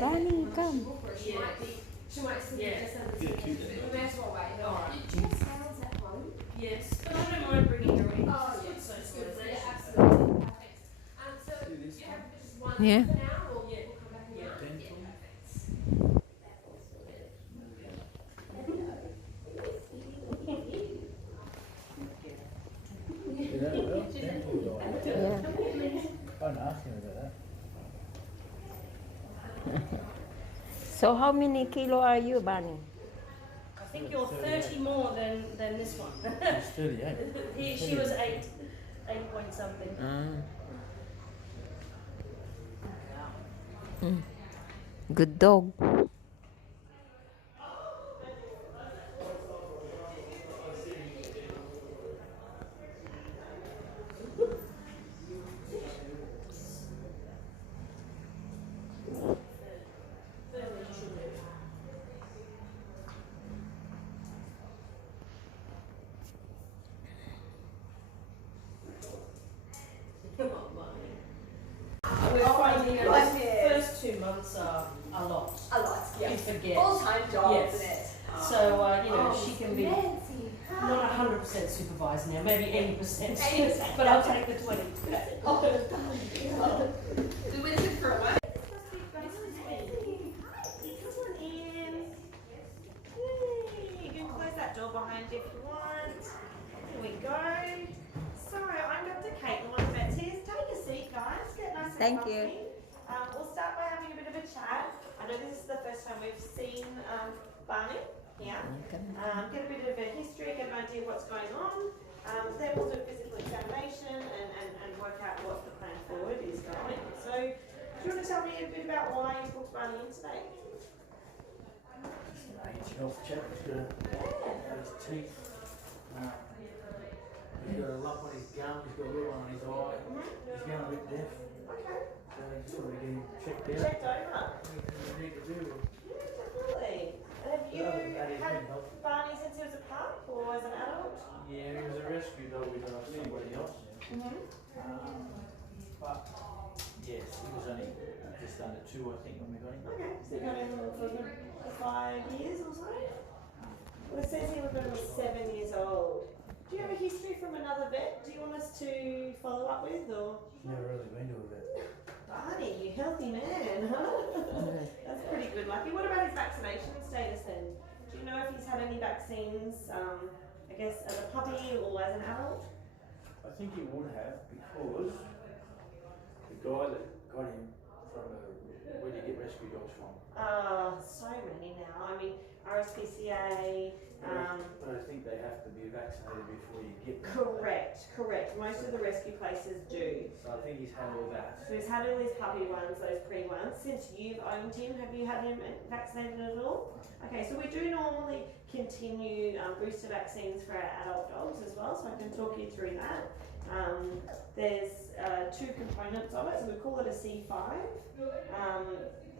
Barney, come. She might still be just under the We may as well wait. Alright. Do you have scales at home? Yes, but I don't mind bringing her in. Oh, It's yes. good socialisation. Yeah, absolutely. Perfect. So, Do this you one. have just one Yeah. for now, or we'll come back and Yeah. perfect. Yeah. I'm asking about that. So how many kilo are you, Barney? I think you're 30 more than this one. It's 38. She was 8 point something. Good dog. We're finding the first 2 months are a lot. A lot, yeah. You forget. Full-time job, Yes. isn't it? So, she can be Nancy. not 100% supervised now, maybe 80%. 80%. But I'll take the 20. We went in for a while. You can close that door behind you if you want. Here we go. So I'm Dr. Kate, the one of vets here. Take a seat, guys. Get nice and Thank comfy. you. We'll start by having a bit of a chat. I know this is the first time we've seen Barney here. Get a bit of a history, get an idea of what's going on. Then we'll do a physical examination and work out what the plan forward is going. So do you want to tell me a bit about why you booked Barney in today? Age health check. He's got out his teeth. He's got a lump on his gum. He's got a little one on his eye. He's going a bit deaf. Okay. So he's sort of getting checked out. Checked over. Anything we need to do. Yeah, definitely. And have you Other than that, he's had been healthy. Barney since he was a pup or as an adult? Yeah, he was a rescue dog with somebody else. But yes, he was only just under 2, I think, when we got him. Okay, so you got him for 5 years or so? Well, it says here we're 7 years old. Do you have a history from another vet? Do you want us to follow up with, or? Never really been to a vet. Barney, you healthy man, huh? That's pretty good, Lucky. What about his vaccination status then? Do you know if he's had any vaccines, I guess, as a puppy or as an adult? I think he would have, because the guy that got him from where do you get rescue dogs from? So many now. I mean, RSPCA. But I think they have to be vaccinated before you get them. Correct. Most of the rescue places do. So I think he's had all that. So he's had all his puppy ones, those pre-ones. Since you've owned him, have you had him vaccinated at all? Okay, so we do normally continue booster vaccines for our adult dogs as well, so I can talk you through that. There's 2 components of it, so we call it a C5. And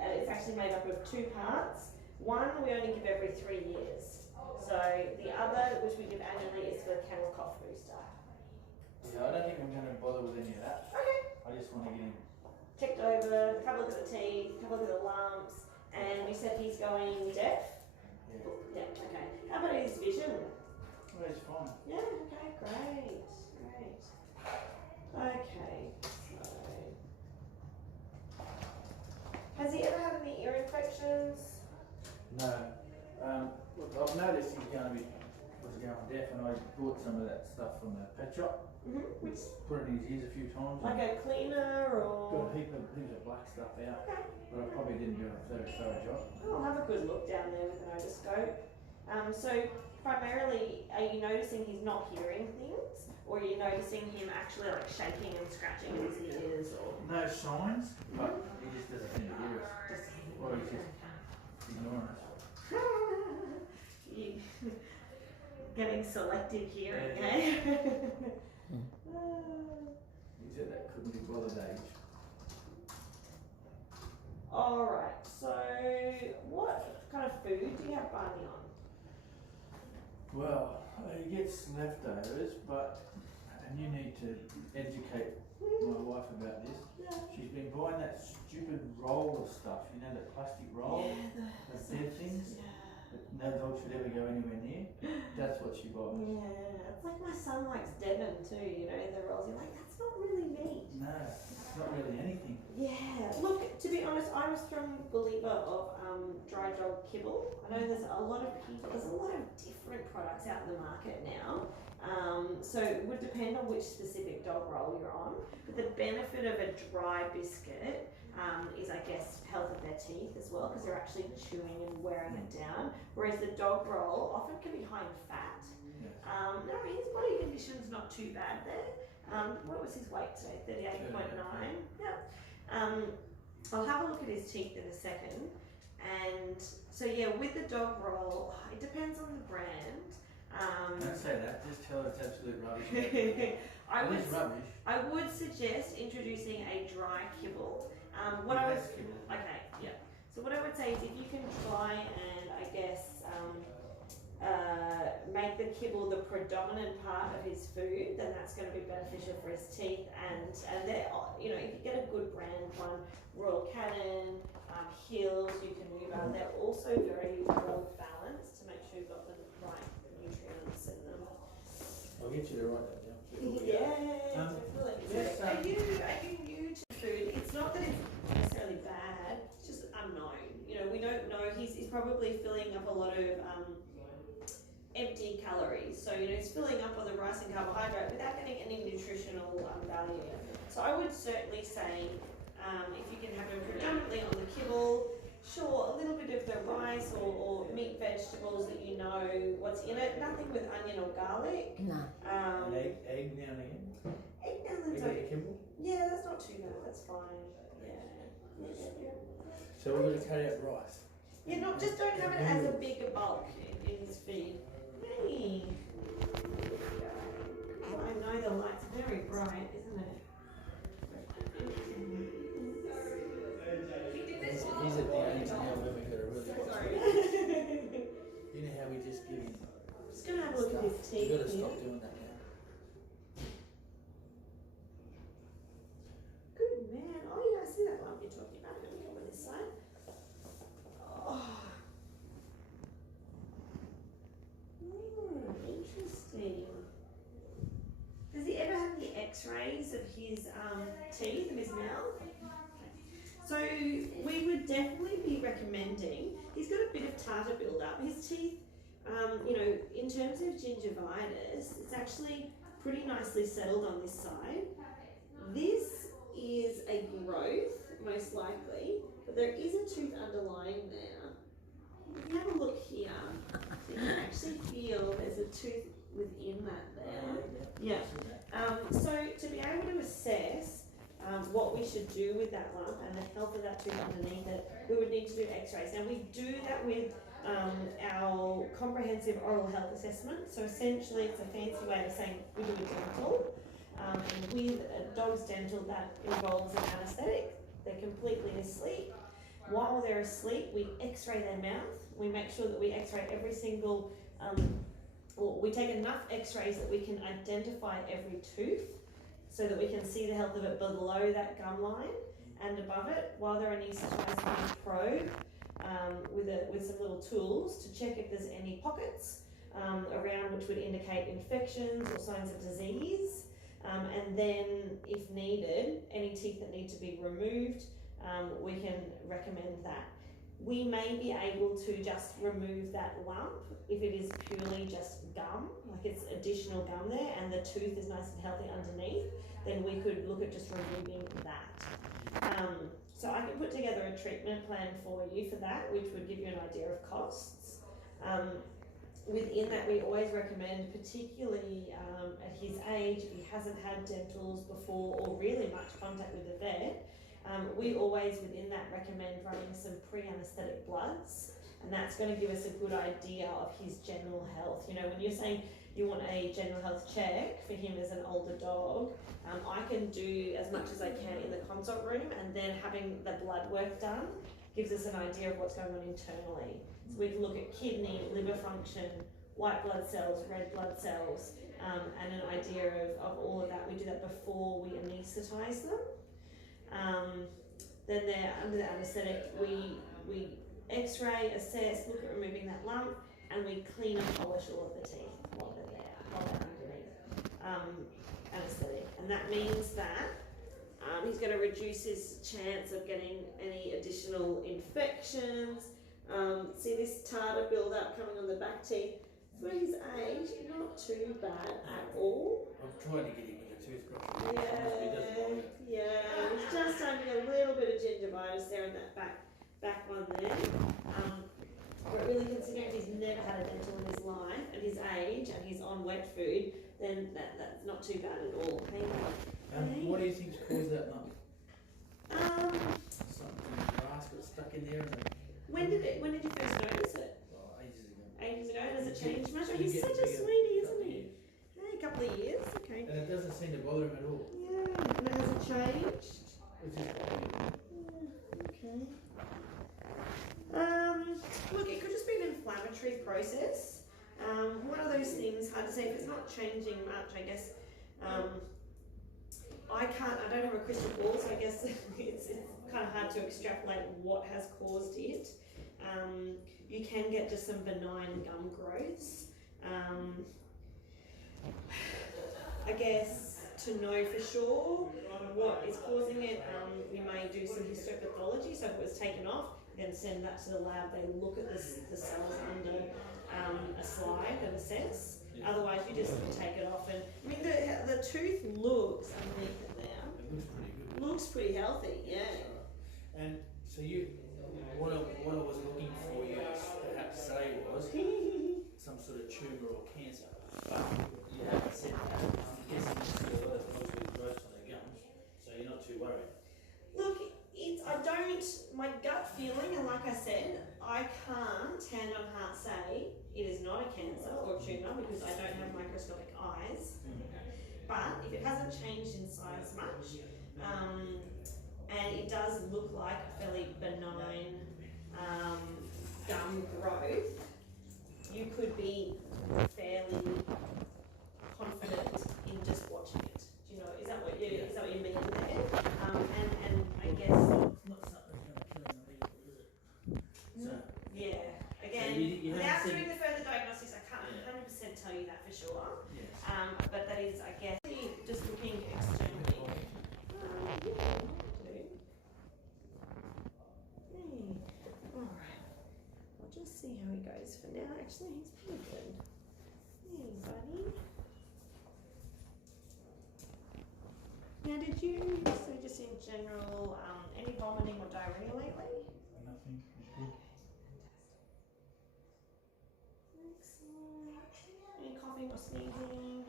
it's actually made up of 2 parts. One we only give every 3 years. So the other, which we give annually, is for the kennel cough booster. Yeah, I don't think I'm going to bother with any of that. Okay. I just want to get him. Checked over, have a look at the teeth, have a look at the lumps, and we said he's going deaf. Yeah. Yeah, okay. How about his vision? Well, he's fine. Yeah, okay, great. Okay, so. Has he ever had any ear infections? No. Look, I've noticed was going deaf, and I bought some of that stuff from the pet shop. Which, Put it in his ears a few times. like a cleaner Got or? a heap of black stuff out. Okay. But I probably didn't do a very thorough job. I'll have a good look down there with an otoscope. So primarily, are you noticing he's not hearing things, or are you noticing him actually like shaking and scratching in his ears, or? No signs, but he just doesn't seem to hear us. Or he's just ignoring us. You getting selective hearing, Yeah. eh? He said that couldn't be bothered age. Alright, so what kind of food do you have Barney on? Well, he gets leftovers, but and you need to educate my wife about this. Yeah. She's been buying that stupid roll of stuff, you know, that plastic roll, the dead things that no dog should ever go anywhere near. That's what she buys. Yeah, it's like my son likes Devon too, you know, the rolls. You're like, that's not really meat. No, it's not really anything. Yeah, look, to be honest, I'm a strong believer of dry dog kibble. I know there's a lot of different products out in the market now. So it would depend on which specific dog roll you're on. But the benefit of a dry biscuit is, I guess, health of their teeth as well, because they're actually chewing and wearing it down. Whereas the dog roll often can be high in fat. Yes. No, his body condition's not too bad there. What was his weight today? 38.9. Yeah. I'll have a look at his teeth in a second. And so yeah, with the dog roll, it depends on the brand. Don't say that, just tell her it's absolute rubbish. It's rubbish. I would suggest introducing a dry kibble. Okay, yeah. So what I would say is if you can try and I guess make the kibble the predominant part of his food, then that's going to be beneficial for his teeth. And they're, you know, if you get a good brand one, Royal Canin, Hills, you can move on. They're also very well balanced to make sure you've got the right nutrients in them. I'll get you to write that down. Yeah, definitely. yes, Are you new to food? It's not that it's necessarily bad, it's just unknown. You know, we don't know. He's probably filling up a lot of empty calories. So, you know, he's filling up on the rice and carbohydrate without getting any nutritional value. So I would certainly say if you can have him predominantly on the kibble, sure, a little bit of the rice or meat vegetables that you know what's in it, nothing with onion or garlic. No. An egg now and again? Egg now and Egg then. with a kibble? Yeah, that's not too bad, that's fine. Yeah. So we're going to carry out rice. Yeah, just don't have it as a big bulk in his feed. Hey. Oh, I know the light's very bright, isn't it? He's at the age now where we've got to really watch Sorry. it. You know how we just give him I'm just going to have a look at his teeth. You've got to here. stop doing that now. Good man. Oh yeah, I see that lump you're talking about. Let me go on this side. Oh. Interesting. Does he ever have the x-rays of his teeth, of his mouth? So we would definitely be recommending, he's got a bit of tartar build-up. His teeth, you know, in terms of gingivitis, it's actually pretty nicely settled on this side. This is a growth, most likely, but there is a tooth underlying there. If you have a look here, you can actually feel there's a tooth within that there. Yeah. So to be able to assess what we should do with that lump and the health of that tooth underneath it, we would need to do x-rays. Now we do that with our comprehensive oral health assessment. So essentially it's a fancy way of saying we do a dental. And with a dog's dental that involves an anaesthetic. They're completely asleep. While they're asleep, we x-ray their mouth. We make sure that we x-ray every single, or we take enough x-rays that we can identify every tooth so that we can see the health of it below that gum line and above it, while they're anaesthetised, we probe with some little tools to check if there's any pockets around which would indicate infections or signs of disease. And then, if needed, any teeth that need to be removed, we can recommend that. We may be able to just remove that lump if it is purely just gum, like it's additional gum there and the tooth is nice and healthy underneath, then we could look at just removing that. So I can put together a treatment plan for you for that, which would give you an idea of costs. Within that, we always recommend, particularly at his age, if he hasn't had dentals before or really much contact with the vet, we always within that recommend running some pre-anaesthetic bloods, and that's going to give us a good idea of his general health. You know, when you're saying you want a general health check for him as an older dog, I can do as much as I can in the consult room, and then having the blood work done gives us an idea of what's going on internally. So we can look at kidney, liver function, white blood cells, red blood cells, and an idea of all of that. We do that before we anaesthetise them. Then they're under the anaesthetic, we x-ray, assess, look at removing that lump, and we clean and polish all of the teeth while they're there, while they're underneath anaesthetic. And that means that he's going to reduce his chance of getting any additional infections. See this tartar build-up coming on the back teeth. For his age, not too bad at all. I've tried to get him with a toothbrush. Yeah, he's just having a little bit of gingivitis there in that back one there. But really considering he's never had a dental in his life, at his age, and he's on wet food, then that's not too bad at all. Hey? What do you think's caused that lump? Something in the grass got stuck in there. When did you first notice it? Ages ago. Ages ago. Does it change much? Oh, It's he's getting such a bigger. sweetie, isn't he? Hey, a couple of years. Okay. And it doesn't seem to bother him at all. Yeah, and it hasn't changed. Which is Okay. Look, it could just be an inflammatory process. One of those things, hard to say. If it's not changing much, I guess. I don't have a crystal ball, so I guess it's kind of hard to extrapolate what has caused it. You can get just some benign gum growths. I guess to know for sure what is causing it, we may do some histopathology. So if it was taken off, then send that to the lab. They look at the cells under a slide and assess. Yeah. Otherwise, you just take it off. And I mean, the tooth looks underneath it now. It looks pretty good. Looks pretty healthy, yeah. And so what I was looking for you to perhaps say was some sort of tumour or cancer. But you haven't said that. I'm guessing it's still mostly growth on the gums, so you're not too worried. Look, my gut feeling, and like I said, I can't hand on heart say it is not a cancer or tumour because I don't have microscopic eyes. But if it hasn't changed in size much, and it does look like a fairly benign gum growth, you could be fairly confident in just watching it. Do you know? Is that what you mean there? And I guess It's not something that's going to kill him immediately, is it? So, yeah. Again, so you without haven't doing the further diagnostics, I can't 100% tell you that for sure. yes. But that is, I guess, just looking externally. Alright. I'll just see how he goes for now. Actually, he's pretty good. Hey, buddy. Now, did you, so just in general, any vomiting or diarrhea lately? Nothing. It's good. Excellent. Any coughing or sneezing?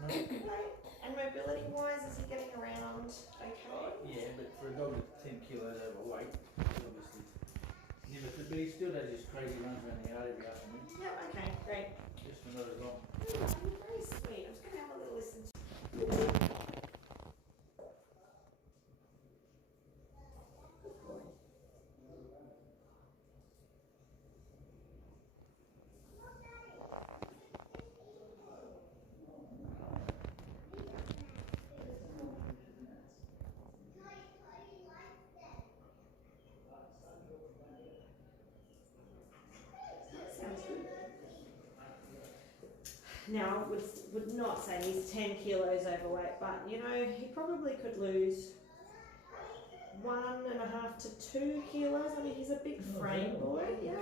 No. No. And mobility wise, is he getting around okay? Yeah, but for a dog that's 10 kilos overweight, obviously. Yeah, but he still does his crazy runs around the yard every afternoon. Yep, okay, great. Just for not as long. You're very sweet. I'm just going to have a little listen to Now, I would not say he's 10 kilos overweight, but you know, he probably could lose 1.5 to 2 kilos. I mean, he's a big frame boy, yeah.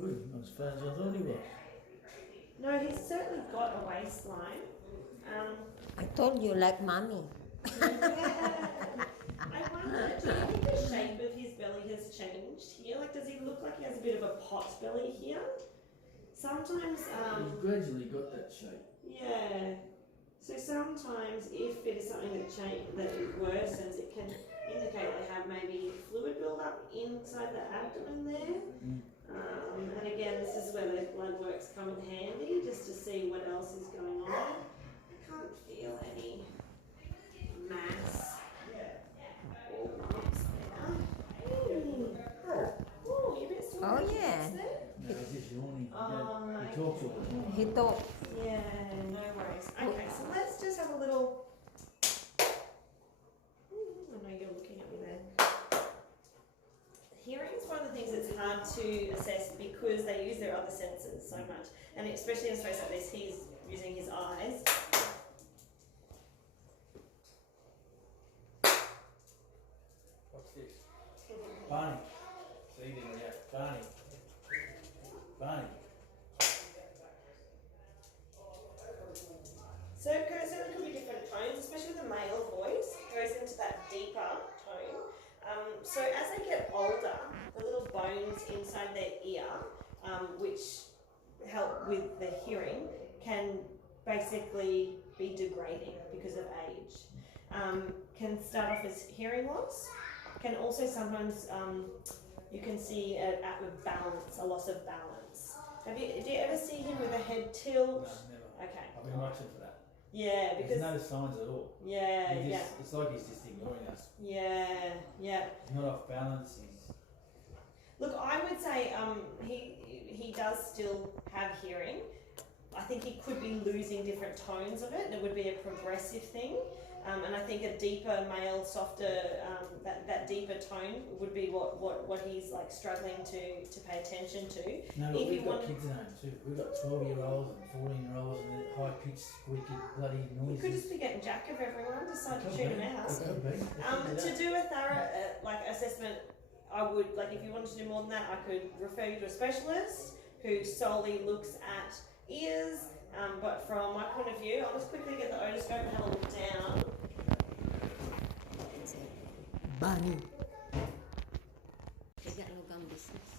Good, not as fat as I thought he was. No, he's certainly got a waistline. I told you, like mommy. I wonder, do you think the shape of his belly has changed here? Like, does he look like he has a bit of a pot belly here? Sometimes, He's gradually got that shape. yeah. So sometimes, if it is something that it worsens, it can indicate they have maybe fluid buildup inside the abdomen there. And again, this is where those blood works come in handy, just to see what else is going on. I can't feel any mass or lumps there. Oh, you're a bit sore. Oh, yeah. There? No, he's just yawning. Oh, He talks all the time. He thought, Yeah, no worries. Okay, so let's just have a little. I know you're looking at me there. Hearing is one of the things that's hard to assess because they use their other senses so much, and especially in a space like this, he's using his eyes. What's this? Barney. See, there we go. Barney. Barney. So it goes, so there could be different tones, especially the male voice goes into that deeper tone. So as they get older, the little bones inside their ear, which help with the hearing, can basically be degrading because of age. Can start off as hearing loss. Can also sometimes you can see a balance, a loss of balance. Do you ever see him with a head tilt? No, never. Okay. I've been watching for that. Yeah, because There's no signs at all. yeah, He yeah, just, it's like he's just ignoring us. yeah, yeah. He's not off balance. He's Look, I would say he does still have hearing. I think he could be losing different tones of it. It would be a progressive thing. And I think a deeper male, softer, that deeper tone would be what he's like struggling to pay attention to. no, but If we've you got want- kids at home too. We've got 12-year-olds and 14-year-olds and high pitched, squeaky, bloody You noises. could just be getting jack of everyone, decide to Could tune be. him out. It could be. It could be To that. do a thorough assessment, I would like if you wanted to do more than that, I could refer you to a specialist who solely looks at ears. But from my point of view, I'll just quickly get the otoscope and have a look down. Barney. Tidak logam bisnis.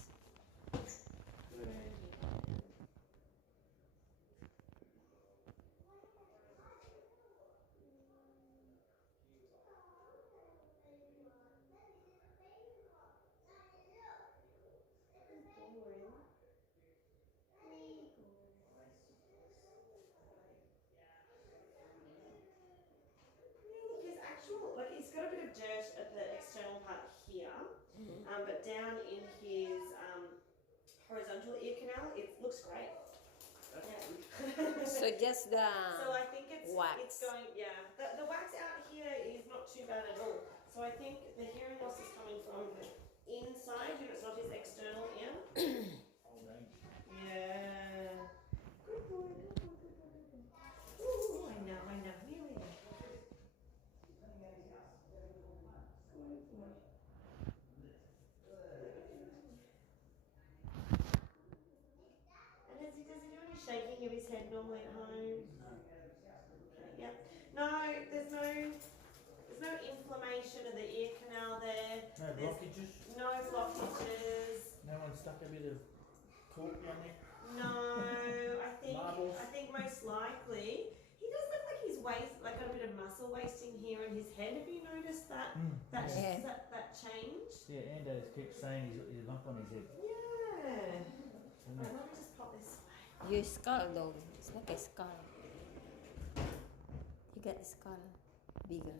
His actual, like he's got a bit of dirt at the external part here, but down in his horizontal ear canal, it looks great. Yeah. So just the So I think it's wax. going, yeah. The wax out here is not too bad at all. So I think the hearing loss is coming from the inside, it's not his external ear. Old age. Yeah. Good boy, good boy, good boy, good boy. Ooh, I know, nearly there. And does he do any shaking of his head normally at home? No. Okay, yep. No, there's no inflammation of the ear canal there. No blockages. No blockages. No one stuck a bit of cork on there. No, Marbles. I think most likely he does look like he's got a bit of muscle wasting here in his head. Have you noticed that Yeah. that change? Yeah, Ando kept saying he's a lump on his head. Yeah. Isn't Right, it? let me just pop this away. your skull though. It's like a skull. He got the skull bigger.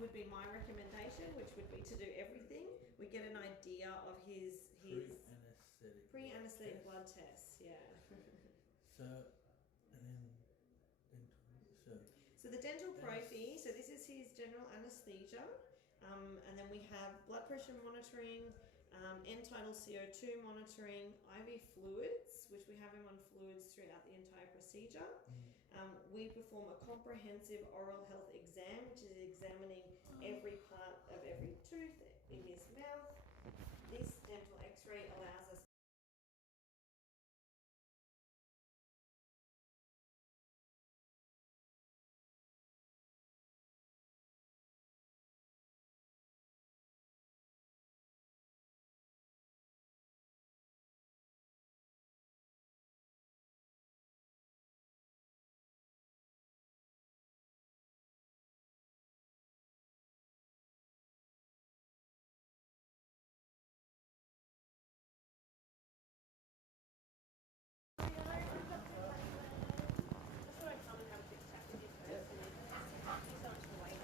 would be my recommendation, which would be to do everything. We get an idea of his pre-anesthetic blood tests. Yeah. So, and then so the dental prophy. So this is his general anaesthesia, and then we have blood pressure monitoring. End-tidal CO2 monitoring, IV fluids, which we have him on fluids throughout the entire procedure. We perform a comprehensive oral health exam, which is examining every part of every tooth in his mouth. This dental x-ray allows us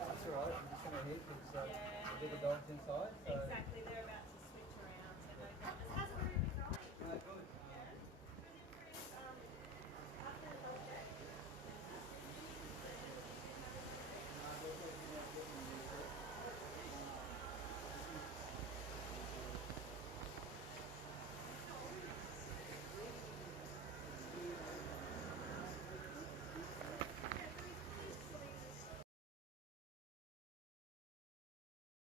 That's alright, I'm just going to hit because the bigger dog's inside. So. Exactly.